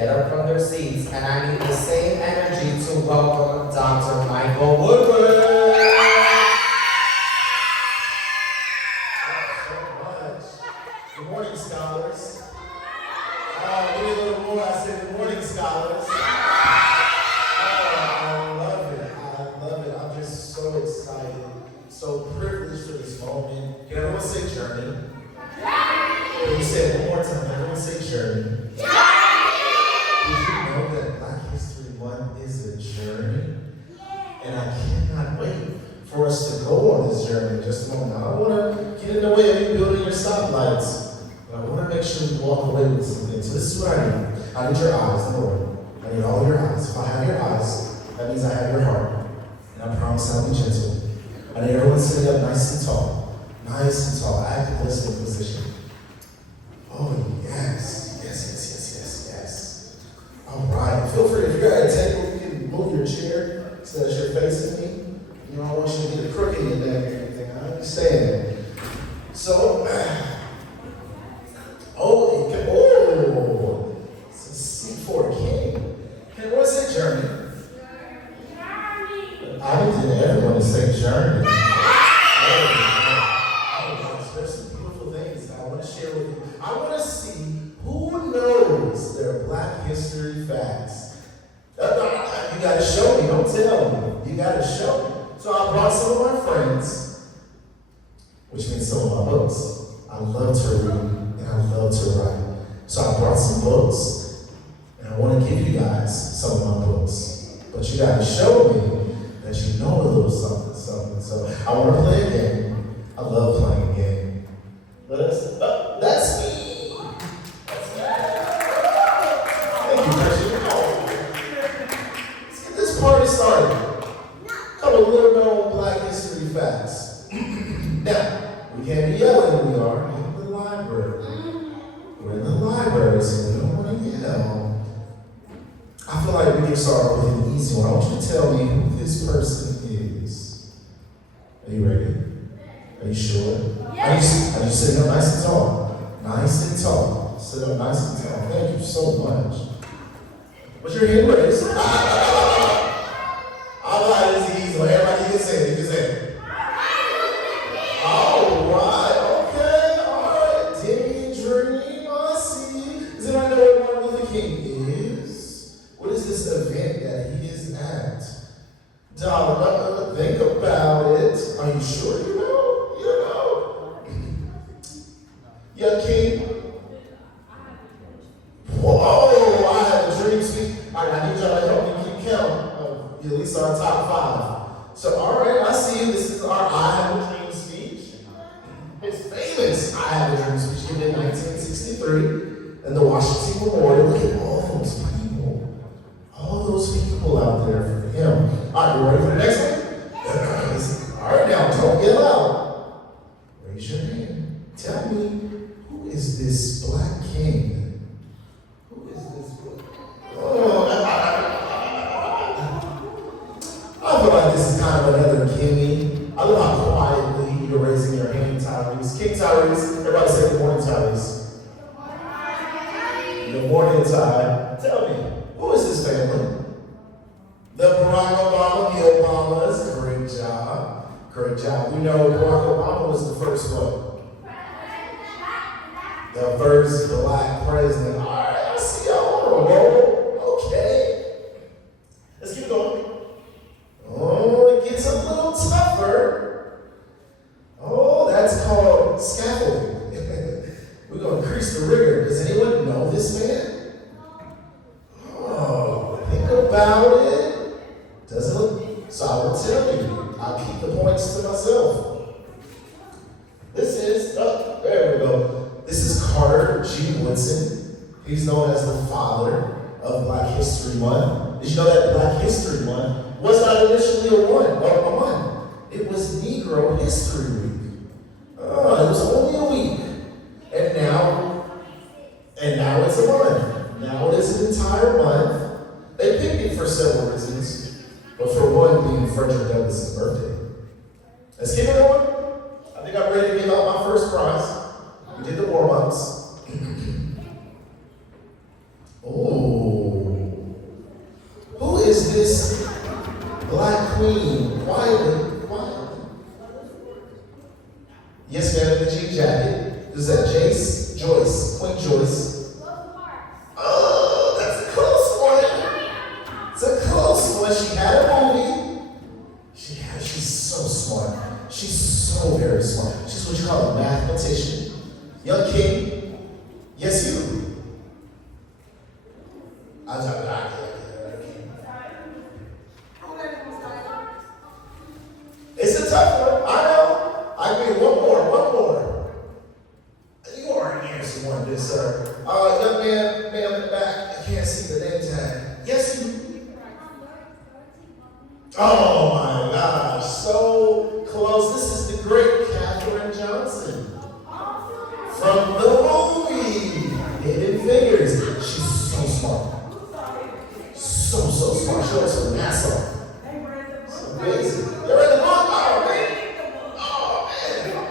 get up from their seats, and I need the same energy to welcome Dr. Michael Woodward. Good morning, scholars. Give me a little more. I said, good morning, scholars. I love it. I love it. I'm just so excited, so privileged for this moment. Can everyone say journey? Can you say it one more time? Everyone say journey. Did you know that Black History Month is a journey? And I cannot wait for us to go on this journey in just a moment. I don't want to get in the way of you building your stoplights, but I want to make sure you walk away with some things. So this is what I need. I need your eyes, Lord. I need all your eyes. If I have your eyes, that means I have your heart. And I promise I'll be gentle. I need everyone sitting up nice and tall. Nice and tall. Active listening position. Oh, yes. Yes. All right. Feel free, if you're at a table, you can move your chair so that you're facing me. You know, I want you to get a crook in your neck and everything. I understand. So, it's a seat for a king. Hey, what's that journey? I need everyone to say journey. There's some beautiful things I want to share with you. I want to see who knows their Black history facts. You got to show me, don't tell me. You got to show me. So I brought some of my friends, which means some of my books. I love to read and I love to write. So I brought some books and I want to give you guys some of my books. But you got to show me that you know a little something. So I want to play a game. I love playing a game. That's me. Thank you, Christian. Let's get this party started. A little bit on Black history facts. Now, we can't be yelling when we are in the library. We're in the library, so we don't want to yell. I feel like we can start with an easy one. I want you to tell me who this person is. Are you ready? Are you sure? Yes. Are you sitting up nice and tall? Nice and tall. Sit up nice and tall. Thank you so much. What's your hand raised? Everybody can say it. You can say it. All right. Dibia Dream, I see you. Does anybody know what Martin Luther King is? What is this event that he is at? Darling, think about it. Are you sure you know? Yeah, King. Whoa, I have a dream speech. All right, I need y'all to help me keep count. At least our top 5. So, all right, I see you. This is our I Have a Dream speech. It's famous I Have a Dream speech given in 1963 in the Washington Memorial. Look at all those people. All those people out there for him. All right, you ready for the next one? All right, now, don't get loud. Raise your hand. Tell me, who is this Black king? Who is this Black? I feel like this is kind of another Kimmy. I love how quietly you're raising your hand, Tyrese. King Tyrese, everybody say good morning, Tyrese. Good morning, Ty. Tell me, who is this family? The Barack Obama, the Obamas. Great job. We know Barack Obama was the first what? The first Black president. All right, I see y'all. Okay. Let's keep going. Oh, it gets a little tougher. Oh, that's called scaffolding. We're going to increase the rigor. Does anyone know this man? Oh, think about it. Doesn't look. So I will tell you. I'll keep the points to myself. This is, there we go. This is Carter G. Woodson. He's known as the father of Black History Month. Did you know that Black History Month was not initially a month? It was Negro History Week. It was only a week. And now it's a month. Now it is an entire month. They picked it for several reasons, but for one being Frederick Douglass' birthday. Let's keep it going. I think I'm ready to give out my first prize. We did the warm-ups. Oh, is this black queen? Quietly. Yes, ma'am, in the jean jacket. Is that Jace? Joyce. Queen Joyce. Oh, that's a close one. It's a close one. She had a movie. She's so smart. She's so very smart. She's what you call a mathematician. Young king. Yes, you. I'll talk about it. It's a tough one. I know. I agree. One more. You are an answer one, good sir. Young man, ma'am in the back. I can't see the name tag. Yes, you. Oh my gosh, so close. This is the great Katherine Johnson from the movie Hidden Figures. She's so smart. So smart. She works for NASA. It's amazing. They're in the book. Oh man.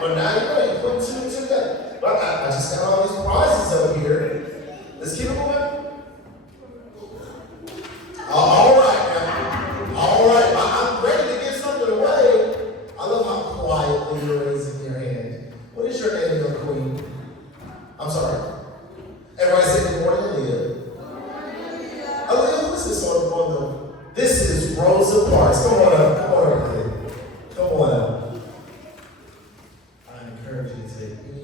Well, now you're ready. Put two and two together. But I just got all these prizes over here. Let's keep it moving. All right. I'm ready to give something away. I love how quietly you're raising your hand. What is your name, young queen? I'm sorry. Everybody say good morning, Aaliyah. Aaliyah, who is this on the? This is Rosa Parks. Come on up, kid. Come on up. I encourage you to take me.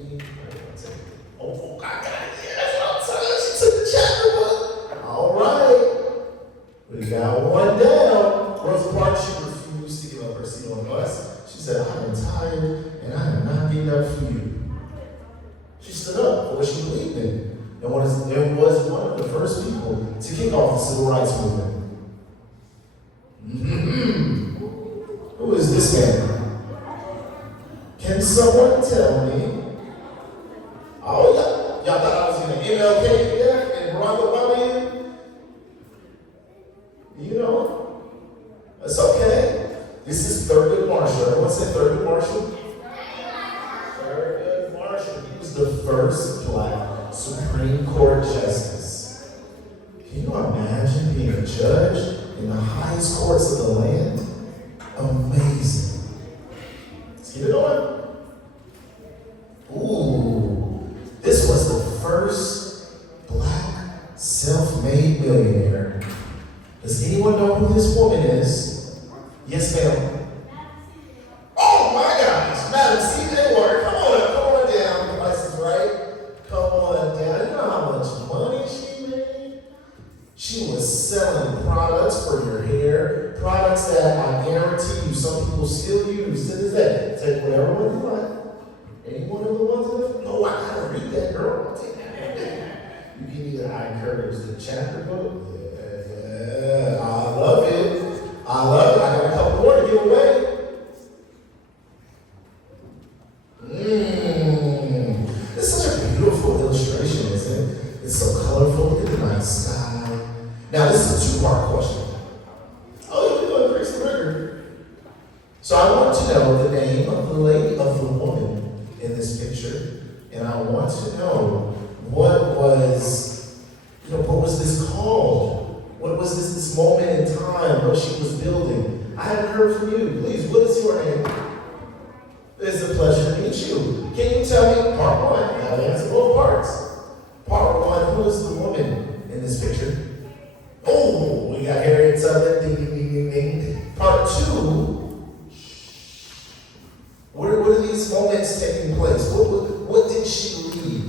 Oh, I got it. That's what I'm saying. She took the chapter book. All right. We got one down. Rosa Parks, she refused to give up her seat on the bus. She said, I am tired and I am not getting up for you. She stood up for what she believed in and was one of the first people to kick off the civil rights movement. Who is this man? Can someone tell me? Oh, y'all thought I was going to MLK death and Barack Obama? You know, it's okay. This is Thurgood Marshall. Everyone say Thurgood Marshall? Thurgood Marshall. He was the first black Supreme Court justice. Can you imagine being a judge in the highest courts of the land? Amazing. Let's keep it going. Ooh, this was the first black self-made millionaire. Does anyone know who this woman is? Yes, ma'am. Oh my gosh, Madam C.J. Walker, come on down. The price is right. Come on down. You know how much money she made? She was selling products for your hair, products that I guarantee you some people still use to this day. Take whatever one you want. Any one of the ones in the, no, I gotta read that, girl. I'll take that. You can either, I encourage the chapter book. Yeah, I love it. I got a couple more to give away. It's such a beautiful illustration, isn't it? It's so colorful. Look at the night sky. Now, this is a two-part question. Oh, you're doing Chris Rigger. So I want to know the name of the woman in this picture, and I want to know what was this called? What was this moment in time, what she was building? I haven't heard from you. Please, what is your name? It's a pleasure to meet you. Can you tell me, part one, I have answered both parts. Part one, who is the woman in this picture? Oh, we got Harriet Tubman, ding, ding, ding, ding, ding. Part two, what are these moments taking place? What did she lead?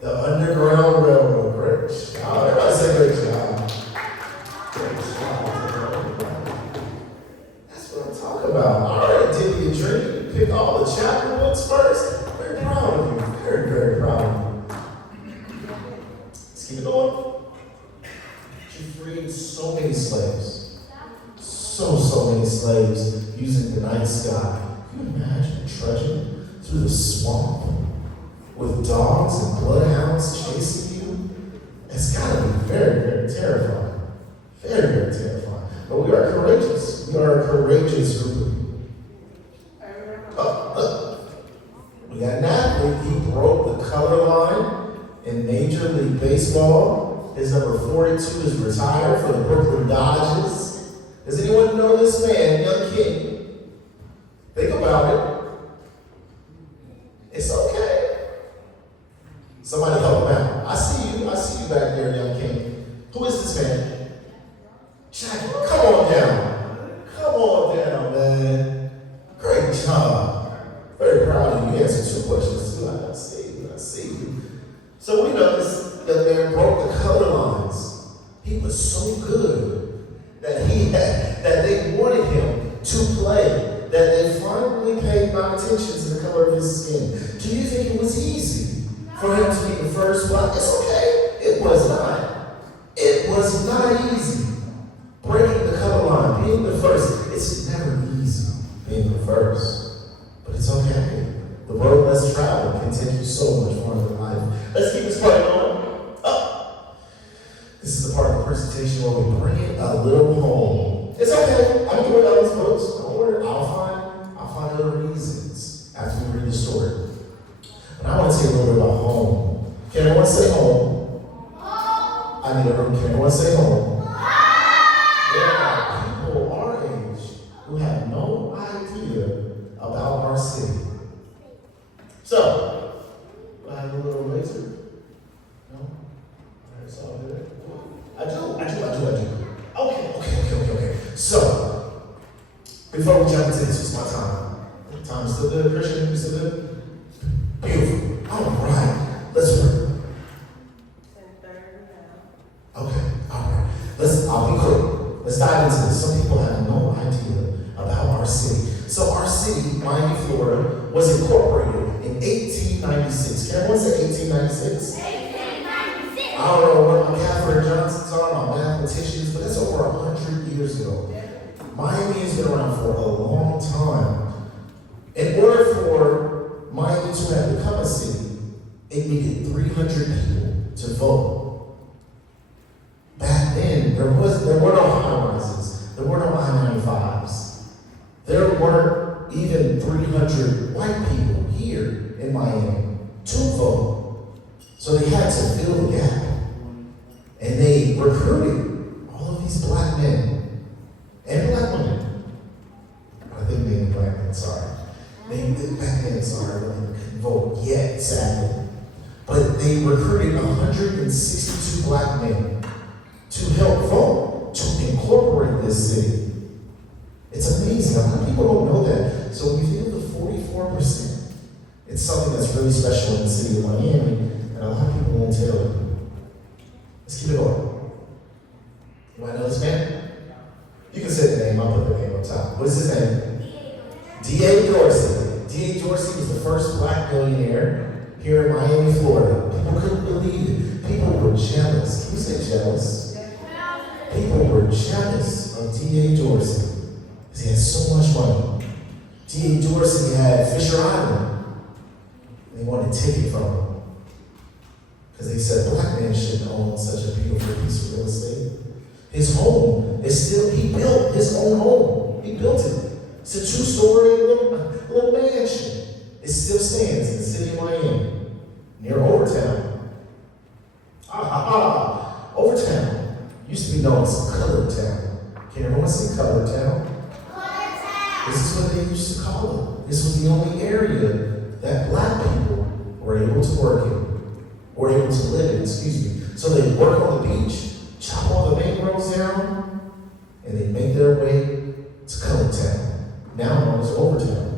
The Underground Railroad, great job. Everybody say great job. Great job. That's what I'm talking about. All right, Dibia Dream, pick all the chapter books first. Very proud of you. Very, very proud of you. Let's keep it going. She freed so many slaves. So many slaves using the night sky. Can you imagine trudging through the swamp with dogs and bloodhounds chasing you? It's gotta be very, very terrifying. Very, very terrifying. But we are courageous. We are a courageous group of people. We got an athlete. He broke the color line in Major League Baseball. His His number 42 is retired for the Brooklyn Dodgers. Does anyone know this man, Young King? Think about it. It's okay. Somebody help him out. I see you back there, Young King. Who is this man? Jack, come on down. Come on down, man. Great job. Very proud of you. You answered 2 questions too. I see you. So we noticed that man broke the color lines. He was so good that they wanted him to play, that they finally paid no attention to the color of his skin. Do you think it was easy for him to be the first black? It's okay. It was not. It was not easy. Breaking the color line, being the first, it's never easy being the first. But it's okay. The road less traveled can take you so much farther in life. Let's keep this party going. Up. This is the part of the presentation where we bring it a little home. It's okay. I'm doing all these books. Don't worry. I'll find other reasons after we read the story. But I want to tell you a little bit about home. Can everyone say home? I need everyone. Can everyone say home? There are people our age who have no idea about our city. So, do I have a little laser? No? Alright, it's all good. I do. Okay. So, before we jump into this, it's my time. Time is still good, Christian? You still good? Beautiful. Alright, let's work. Okay, alright. I'll be quick. Let's dive into this. Some people have no idea about our city. So our city, Miami, Florida, was incorporated in 1896. Can everyone say 1896? 1896. I don't know what my Catherine Johnsons are, my mathematicians, but that's over 100 years ago. Miami has been around for a long time. In order for Miami to have become a city, it needed 300 people to vote. Back then, there were no high-rises. There were no I-95s. There weren't even 300 white people here in Miami to vote. So they had to fill the gap. And they recruited all of these black men and black women. I think they were black men, sorry. They couldn't vote yet, sadly. But they recruited 162 black men to help vote, to incorporate this city. It's amazing. A lot of people don't know that. So when you think of the 44%, it's something that's really special in the city of Miami, and a lot of people won't tell you. Let's keep it going. You want to know this man? You can say the name. I'll put the name up top. What is his name? D.A. Dorsey. D.A. Dorsey was the first black millionaire here in Miami, Florida. People couldn't believe it. People were jealous. Can you say jealous? People were jealous of D.A. Dorsey because he had so much money. D.A. Dorsey had Fisher Island. And they wanted to take it from him because they said black men shouldn't own such a beautiful piece of real estate. His home is still, he built his own home. He built it. It's a 2-story little mansion. It still stands in the city of Miami, near Overtown. Overtown used to be known as Colored Town. Can everyone see Colored Town? This is what they used to call it. This was the only area that black people were able to work in, or able to live in, So they'd work on the beach, chop all the mangroves down, and they'd make their way to Colored Town, now known as Overtown.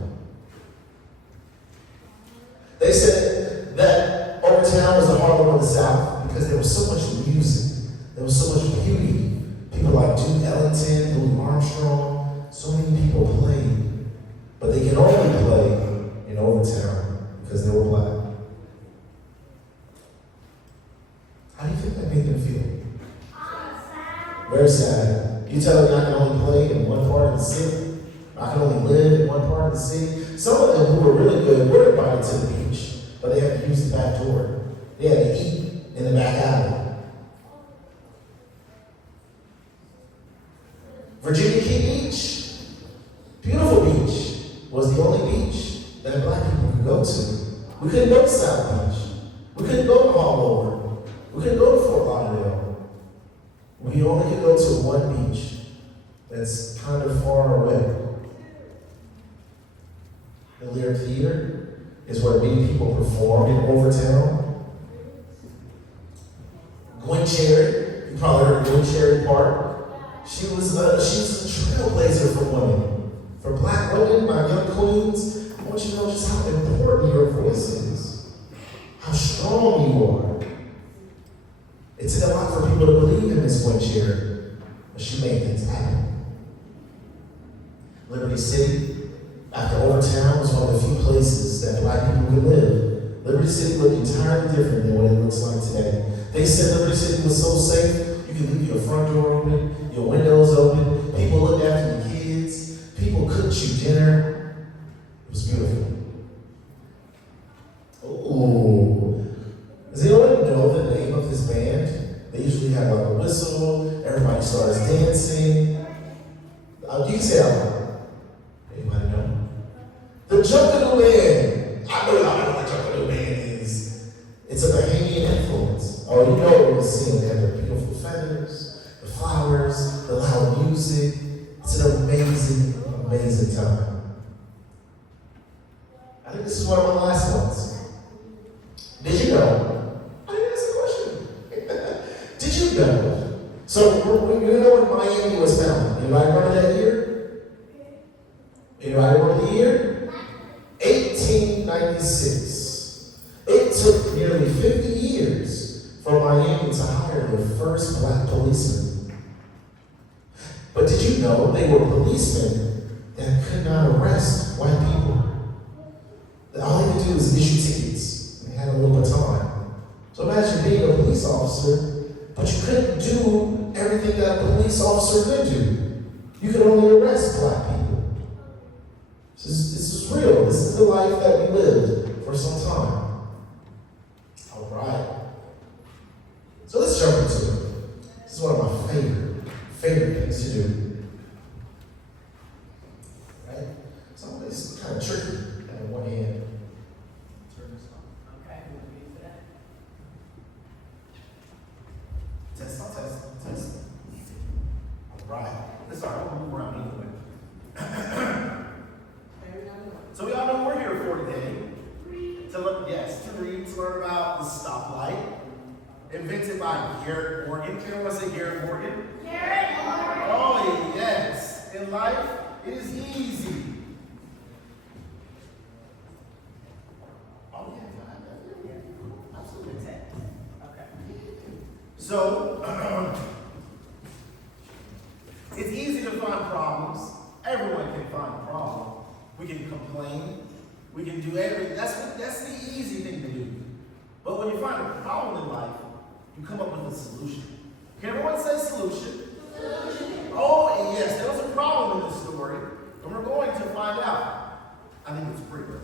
They said that Overtown was the Harlem of the South because there was so much music, there was so much beauty. People like Duke Ellington, Louis Armstrong, so many people played, but they could only play in Overtown because they were black. How do you think that made them feel? Very sad. You tell them I can only play in one part of the city. I can only live in one part of the city. Some of them who were really good were invited to the beach, but they had to use the back door. They had to eat in the back alley. Virginia Key Beach, beautiful beach, was the only beach that black people could go to. We couldn't go to South Beach. We couldn't go to Hall Over. We couldn't go to Fort Lauderdale. We only can go to one beach that's kind of far away. The Lyric Theater is where many people perform in Overtown. Gwen Cherry, you probably heard of Gwen Cherry Park. She was a trailblazer for women. For black women, my young queens, I want you to know just how important your voice is, how strong you are. It took a lot for people to believe in Miss Gwen Cherry, but she made things happen. Liberty City, after Overtown, was one of the few places that black people could live. Liberty City looked entirely different than what it looks like today. They said Liberty City was so safe, you could leave your front door open, your windows open, people looked after your kids, people cooked you dinner. It was beautiful. Ooh. Does anyone know the name of this band? They usually have like a whistle, everybody starts dancing. You can say it out loud. Anybody know? The Junkanoo Band. I know y'all know what the Junkanoo Band is. It's a Bahamian influence. Oh, you know what we're seeing. They have the beautiful feathers, the flowers, the loud music. It's an amazing, amazing time. I think this is one of my last ones. Did you know? I didn't ask a question. Did you know? So, you know when Miami was founded? Anybody remember that year? Anybody remember the year? 1896. It took nearly 50 years for Miami to hire their first black policeman. But did you know they were policemen that could not arrest white people? All they could do was issue tickets. They had a little baton. So imagine being a police officer, but you couldn't do everything that a police officer could do. You could only arrest black people. This is real. This is the life that we lived for some time. All right. So let's jump into it. This is one of my favorite things to do. Right? It's always kind of tricky on one hand. Okay, we'll be for that. Test. All right. It's all right. We'll move around anyway. So we all know what we're here for today. To read, to learn about the stoplight, invented by Garret Morgan. Can anyone say Garret Morgan? Garret Morgan. Oh yes. In life, it is easy. Oh yeah, absolutely. Okay. So it's easy to find problems. Everyone can find a problem. We can complain. We can do everything. That's the easy thing to do. But when you find a problem in life, you come up with a solution. Can everyone say solution? Solution. Oh yes, there was a problem in this story, and we're going to find out. I think it's pretty clear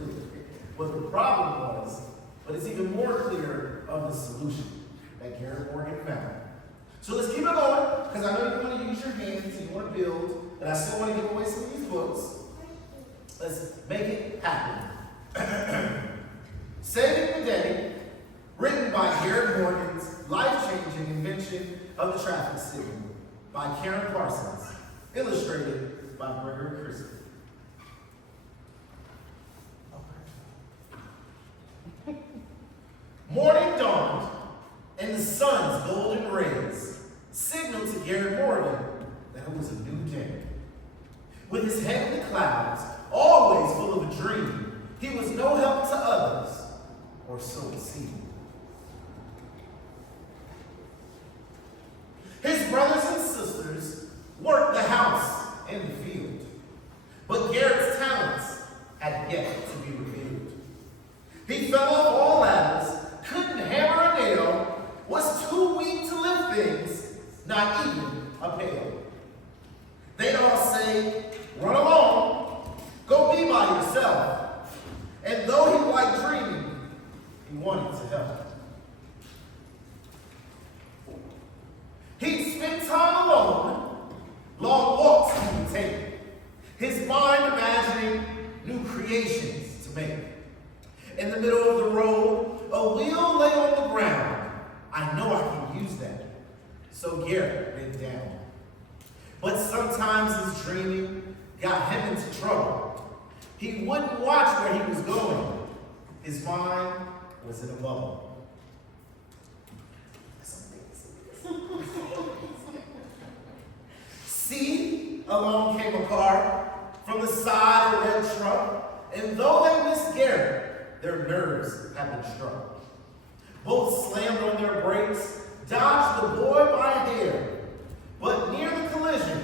what the problem was, but it's even more clear of the solution that Garret Morgan found. So let's keep it going, because I know you want to use your hands and you want to build, and I still want to give away some of these books. Let's make it happen. Saving the Day, written by Garret Morgan's life-changing invention of the traffic signal by Karen Parsons, illustrated by Gregory Christie. Morning dawned, and the sun's golden rays signaled to Garret Morgan that it was a new day. With his head in the clouds, always full of a dream, he was no help to others, or so it seemed. His brothers and sisters worked the house and the field, but Garrett's talents had yet to be revealed. He fell off all ladders, couldn't hammer a nail, was too weak to lift things, not even a pail. They'd all say, run along, go be by yourself. And though he liked dreaming, he wanted to help. He'd spend time alone, long walks he would take, his mind imagining new creations to make. In the middle of the road, a wheel lay on the ground. I know I can use that. So So Garret bent down. But sometimes his dreaming got him into trouble. He wouldn't watch where he was going. His mind was in a bubble. See, along came a car from the side of a red truck, and though they missed Garret, their nerves had been struck. Both slammed on their brakes, dodged the boy by a hair, but near the collision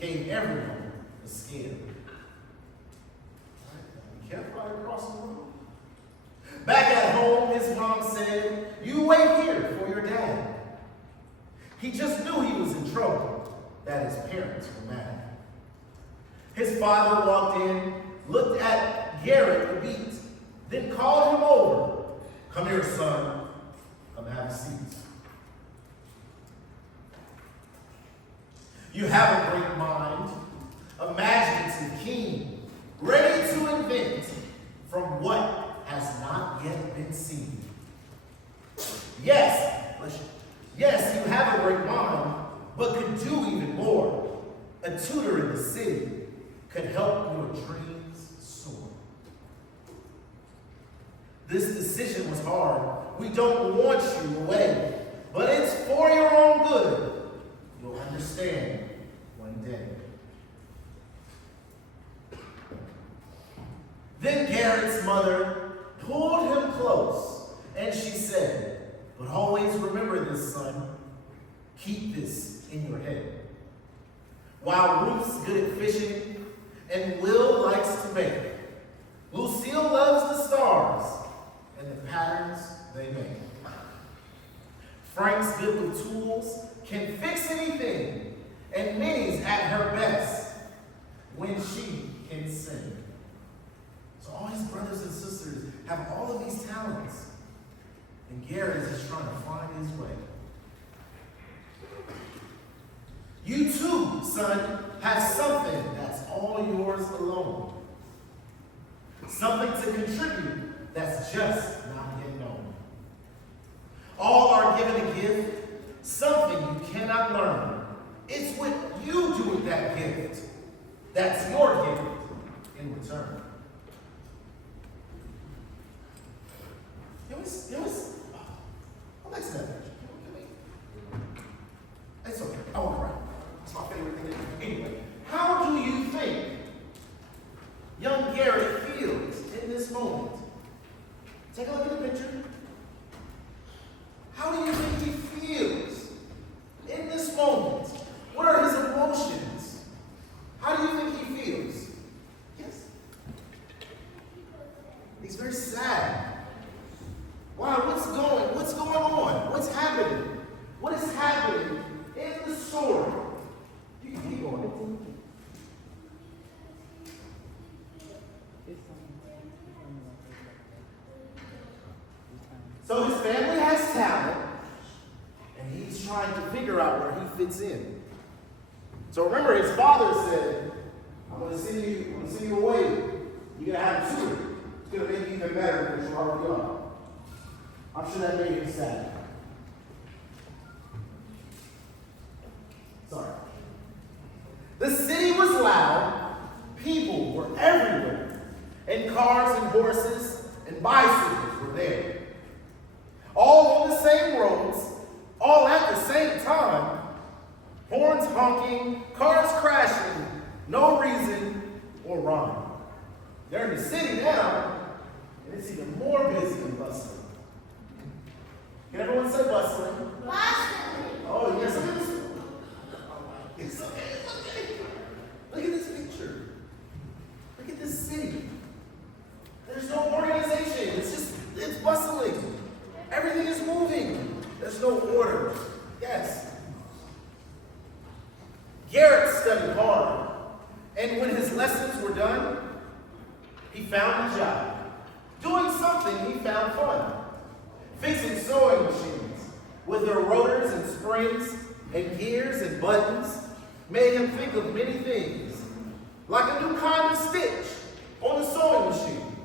gave everyone a scare. Be careful out across the road. Back at home, his mom said, "You wait here for your dad." He just knew he was in trouble, that his parents were mad. His father walked in, looked at Garret a beat, then called him over. "Come here, son. Come have a seat. You have a great mind, imaginative, keen, ready to invent from what has not yet been seen. Yes, you have a great mind, but could do even more. A tutor in the city could help your dreams soar." This decision was hard. We don't want you away, but it's for your own good. You'll understand one day. Then Garret's mother pulled him close, and she said, "But always remember this, son. Keep this in your head. While Ruth's good at fishing and Will likes to bake, Lucille loves the stars and the patterns they make. Frank's good with tools, can fix anything, and Minnie's at her best when she can sing." So all his brothers and sisters have all of these talents, and Garret is just trying to find his way. You too, son, have something that's all yours alone. Something to contribute that's just not yet known. All are given a gift, something you cannot learn. It's what you do with that gift that's your gift in return. Go back to that picture. It's okay. I won't cry. It's my favorite thing to do. Anyway, how do you think young Garret feels in this moment? Take a look at the picture. How do you think he feels in this moment? What are his emotions? How do you think he feels? Yes? He's very sad. Wow, what's going on? What's happening? What is happening in the story? You can keep going. So his family has talent, and he's trying to figure out where he fits in. So remember, his father said, I'm going to send you away. You're going to have a tutor. It's going to make you even better than you already are. I'm sure that made him sad. Sorry. The city was loud. People were everywhere. And cars and horses and bicycles were there. All on the same roads, all at the same time. Horns honking, cars crashing, no reason or rhyme. They're in the city now, and it's even more busy and bustling. Can everyone say bustling? Bustling. Oh, yes, it is. It's okay, it's okay. Look at this picture. Look at this city. There's no organization. It's bustling. Everything is moving. There's no order. Yes. Garret studied hard, and when his lessons were done, he found a job. Doing something he found fun. Fixing sewing machines with their rotors and springs and gears and buttons made him think of many things, like a new kind of stitch on the sewing machine,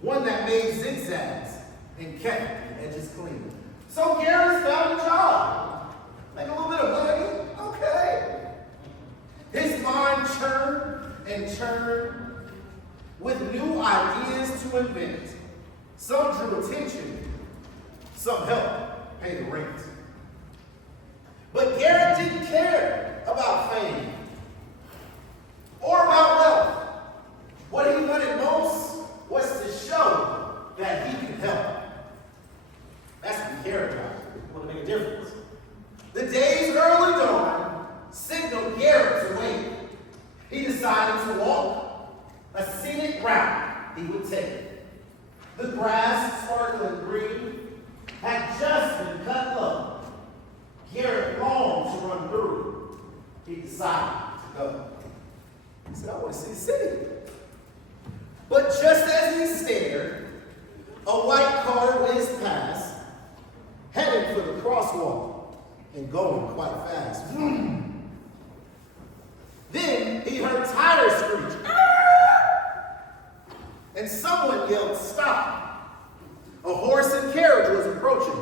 one that made zigzags and kept the edges clean. So Garret found a job. Think invent. Some drew attention, some helped pay the rent. But Garret didn't care about fame or about wealth. What he wanted most was to show that he could help. That's what he cared about. He wanted to make a difference. The day's early dawn signaled Garret to wait. He decided to walk a scenic route he would take. The grass, sparkling green, had just been cut low. Garret longed to run through. He decided to go. He said, I want to see the city. But just as he stared, a white car whizzed past, headed for the crosswalk and going quite fast. Then he heard tires screech. And someone yelled, stop. A horse and carriage was approaching.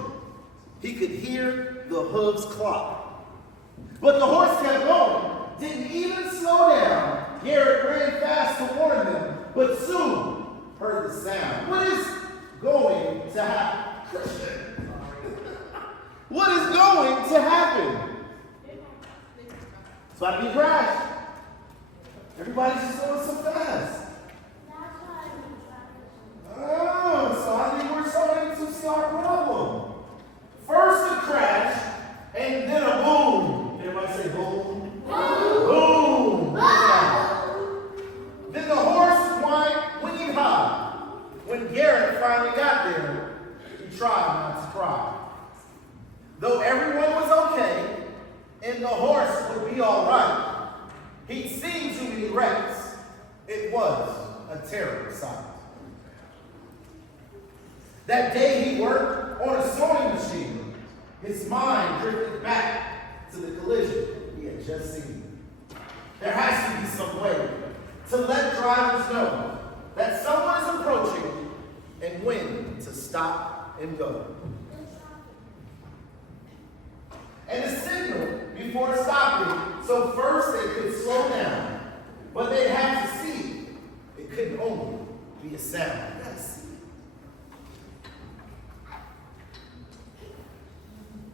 He could hear the hooves clop. But the horse kept going, didn't even slow down. Garret ran fast to warn them, but soon heard the sound. What is going to happen? Christian. What is going to happen? It's about to be crashed. Everybody's just going so fast. Oh, so I think we're starting to see our problem. First a crash, and then a boom. Everybody say boom. Boom. Boom. Then the horse whined high. When Garret finally got there, he tried not to cry. Though everyone was okay, and the horse would be all right, he'd seen too many wrecks. It was a terrible sight. That day he worked on a sewing machine. His mind drifted back to the collision he had just seen. There has to be some way to let drivers know that someone is approaching and when to stop and go. And to signal before stopping, so first they could slow down, but they'd have to see it couldn't only be a sound. You gotta see.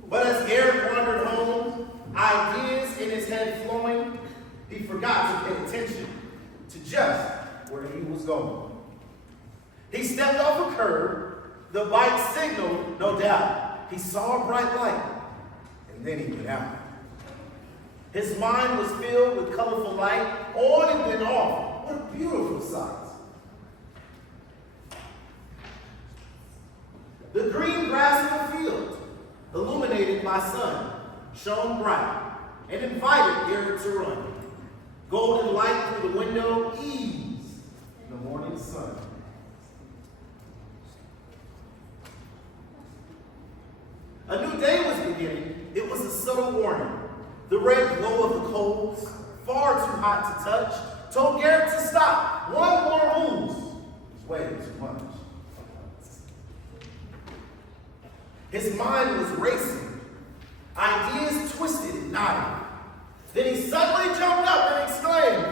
But as Garret wandered home, ideas in his head flowing, he forgot to pay attention to just where he was going. He stepped off a curb, the bike signaled, no doubt. He saw a bright light, and then he went out. His mind was filled with colorful light, on and then off. What a beautiful sight. The green grass of the field, illuminated by sun, shone bright and invited Garret to run. Golden light through the window eased the morning sun. A new day was beginning. It was a subtle warning. The red glow of the coals, far too hot to touch, told Garret to stop. One more move was way too much. His mind was racing. Ideas twisted and nodded. Then he suddenly jumped up and exclaimed,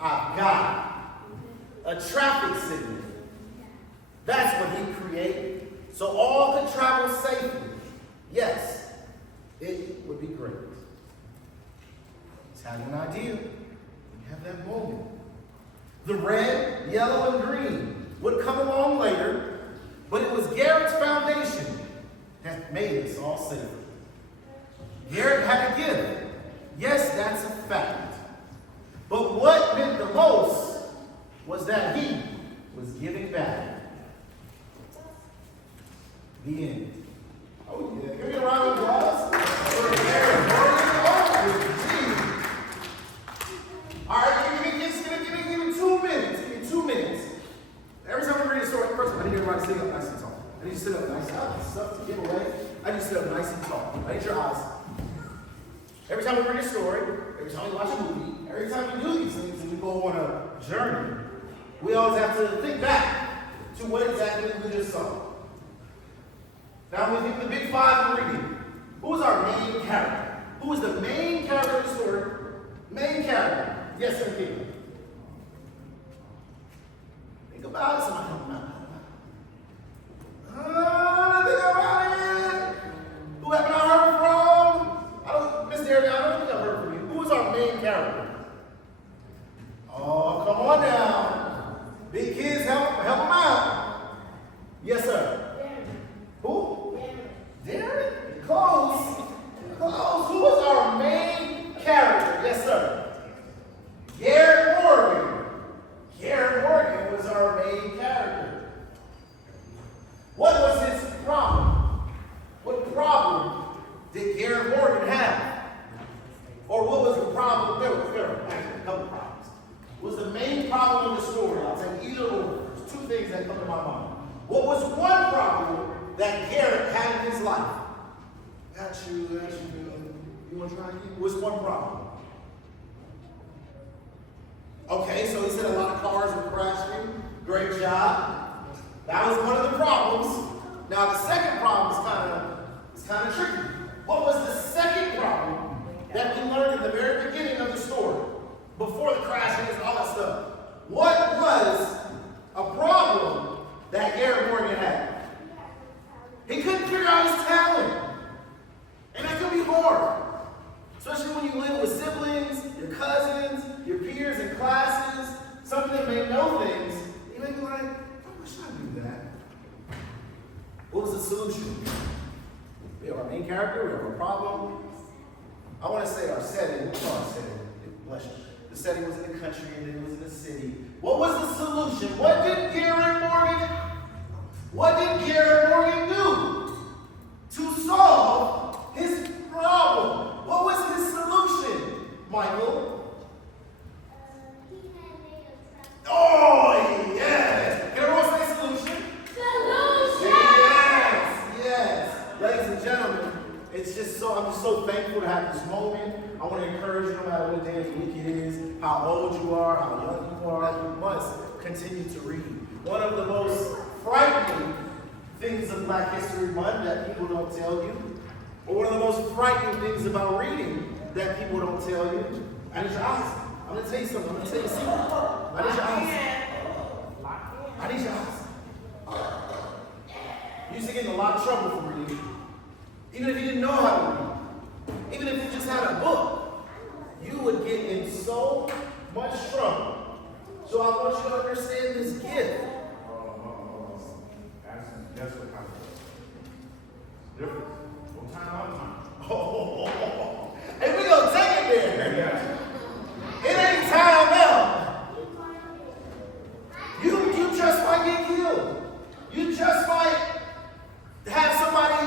I've got it. A traffic signal. That's what he created, so all could travel safely. Yes, it would be great. He's had an idea. We have that moment. The red, yellow, and green would come along later, but it was Garret's foundation that made us all safer. Garret had a gift. Yes, that's a fact. But what meant the most was that he was giving back. The end. Oh yeah, give me a round of applause for Garret Morgan. All right, give me 2 minutes. Give me 2 minutes. Every time we read a story, first I need everybody to sit up nice and tall. I need you to sit up nice and tall. Stuff to give away. I need you to sit up nice and tall. I need your eyes. Every time we read a story, every time we watch a movie, every time we do these things and we go on a journey, we always have to think back to what exactly we just saw. Now, when we think the big five in reading, who is our main character? Who is the main character of the story? Main character. Yes, sir, King. Think about it. Somebody help him out. think I'm out of here. Who have I heard from? Miss Dairy, I don't think I've heard from you. Who is our main character? Oh, come on now. Big kids, help them out. Yes, sir. Who? Darren? Close. Close. Who is our main character? Yes, sir. Garret Morgan. Garret Morgan was our main character. What was his problem? What problem did Garret Morgan have? Or what was the problem? There were actually a couple problems. Was the main problem of the story? I'll take either or. There's two things that come to my mind. What was one problem that Garret had in his life? Got you. You want to try again? What's one problem? Okay, so he said a lot of cars were crashing. Great job. That was one of the problems. Now the second problem is kind of tricky. What was the second problem that we learned in the very beginning of the story? Before the crashing and all that stuff. What was a problem that Garret Morgan had? He couldn't figure out his talent. And that could be hard. Especially when you live with siblings, your cousins, your peers in classes, some of them may know things. You may be like, I wish I knew that. What was the solution? We have our main character, we have our problem. I want to say our setting. What's our setting? Bless you. The setting was in the country and it was in the city. What was the solution? What did Garret Morgan do to solve his problem? What was his solution, Michael? Oh, yes. Can everyone say solution? Solution! Yes. Ladies and gentlemen, I'm just so thankful to have this moment. I want to encourage you, no matter what day of the week it is, how old you are, how young you are, you must continue to read. One of the most frightening things of Black History Month that people don't tell you, or one of the most frightening things about reading that people don't tell you, I need your eyes. I'm going to tell you something. I'm going to tell you a secret. I need your eyes. I need your eyes. You used to get in a lot of trouble for reading. Even if you didn't know how to read. Even if you just had a book, you would get in so much trouble. So I want you to understand this gift. That's what kind of difference. One time out of time. Oh, and we're going to take it there. Yeah. It ain't time out. You just might get killed. You just might have somebody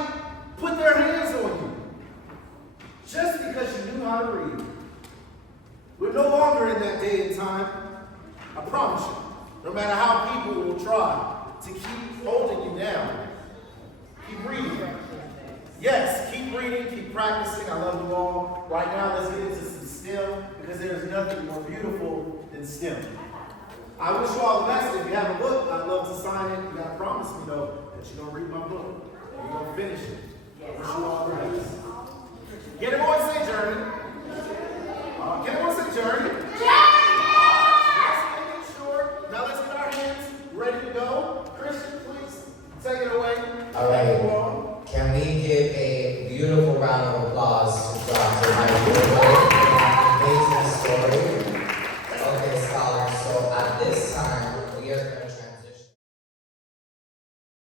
put their hands on you. Just because you knew how to read. We're no longer in that day and time. I promise you. No matter how people will try to keep holding you down, keep reading. Yes, keep reading, keep practicing. I love you all. Right now, let's get into some STEM, because there is nothing more beautiful than STEM. I wish you all the best. If you have a book, I'd love to sign it. You got to promise me, though, that you're going to read my book. You're going to finish it. I wish you all the best. Can everyone say journey? Can everyone say journey? Let's make it short. Now let's get our hands ready to go. Christian, please take it away. All right. Can we give a beautiful round of applause to Dr. Michael?